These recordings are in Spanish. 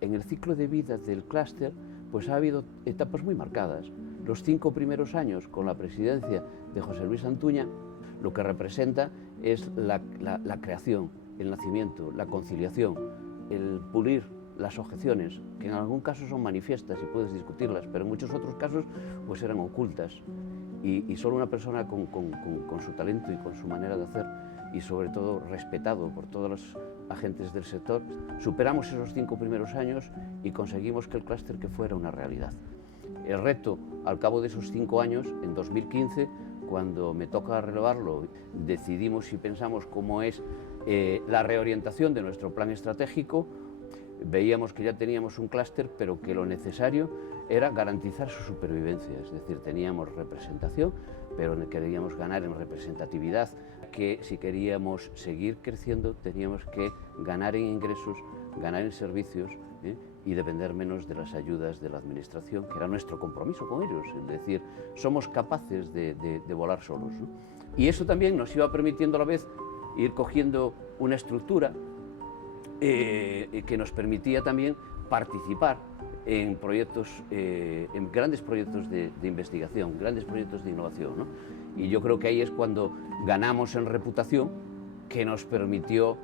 En el ciclo de vida del clúster pues ha habido etapas muy marcadas. Los 5 primeros años con la presidencia de José Luis Antuña lo que representa es la creación, el nacimiento, la conciliación, el pulir las objeciones, que en algún caso son manifiestas y puedes discutirlas, pero en muchos otros casos pues eran ocultas. Y solo una persona con su talento y con su manera de hacer, y sobre todo respetado por todos los agentes del sector, superamos esos 5 primeros años y conseguimos que el clúster que fuera una realidad. El reto, al cabo de esos 5 años, en 2015, cuando me toca relevarlo, decidimos y pensamos cómo es la reorientación de nuestro plan estratégico. Veíamos que ya teníamos un clúster, pero que lo necesario era garantizar su supervivencia, es decir, teníamos representación, pero queríamos ganar en representatividad, que si queríamos seguir creciendo teníamos que ganar en ingresos, ganar en servicios y depender menos de las ayudas de la administración, que era nuestro compromiso con ellos, es decir, somos capaces de volar solos, ¿no? Y eso también nos iba permitiendo a la vez ir cogiendo una estructura que nos permitía también participar en proyectos, en grandes proyectos de investigación, grandes proyectos de innovación, ¿no? Y yo creo que ahí es cuando ganamos en reputación, que nos permitió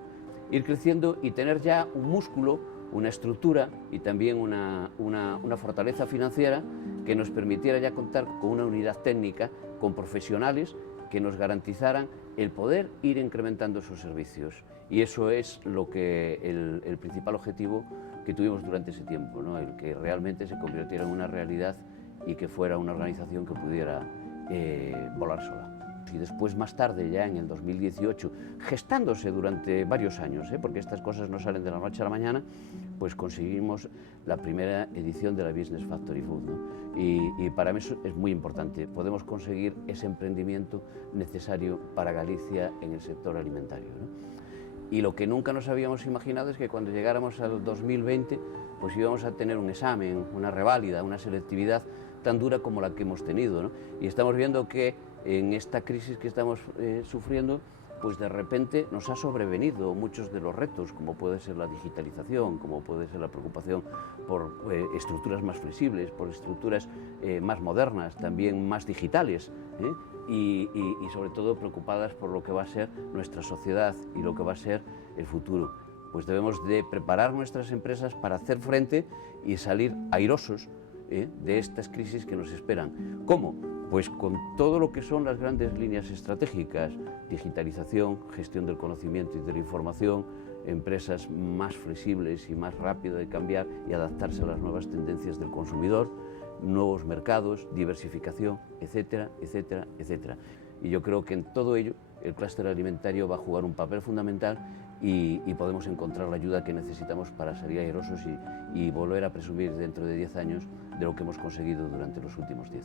ir creciendo y tener ya un músculo, una estructura y también una fortaleza financiera que nos permitiera ya contar con una unidad técnica, con profesionales que nos garantizaran el poder ir incrementando sus servicios. Y eso es lo que el principal objetivo que tuvimos durante ese tiempo, ¿no? El que realmente se convirtiera en una realidad y que fuera una organización que pudiera volar sola. Y después, más tarde, ya en el 2018, gestándose durante varios años, porque estas cosas no salen de la noche a la mañana, pues conseguimos la primera edición de la Business Factory Food, ¿no? Y para mí eso es muy importante. Podemos conseguir ese emprendimiento necesario para Galicia en el sector alimentario, ¿no? Y lo que nunca nos habíamos imaginado es que cuando llegáramos al 2020, pues íbamos a tener un examen, una reválida, una selectividad tan dura como la que hemos tenido, ¿no? Y estamos viendo que en esta crisis que estamos sufriendo, pues de repente nos ha sobrevenido muchos de los retos, como puede ser la digitalización, como puede ser la preocupación por estructuras más flexibles, por estructuras más modernas, también más digitales, y sobre todo preocupadas por lo que va a ser nuestra sociedad y lo que va a ser el futuro. Pues debemos de preparar nuestras empresas para hacer frente y salir airosos de estas crisis que nos esperan. ¿Cómo? Pues con todo lo que son las grandes líneas estratégicas: digitalización, gestión del conocimiento y de la información, empresas más flexibles y más rápidas de cambiar y adaptarse a las nuevas tendencias del consumidor, nuevos mercados, diversificación, etcétera, etcétera, etcétera. Y yo creo que en todo ello el clúster alimentario va a jugar un papel fundamental y podemos encontrar la ayuda que necesitamos para salir airosos y volver a presumir dentro de 10 años de lo que hemos conseguido durante los últimos 10.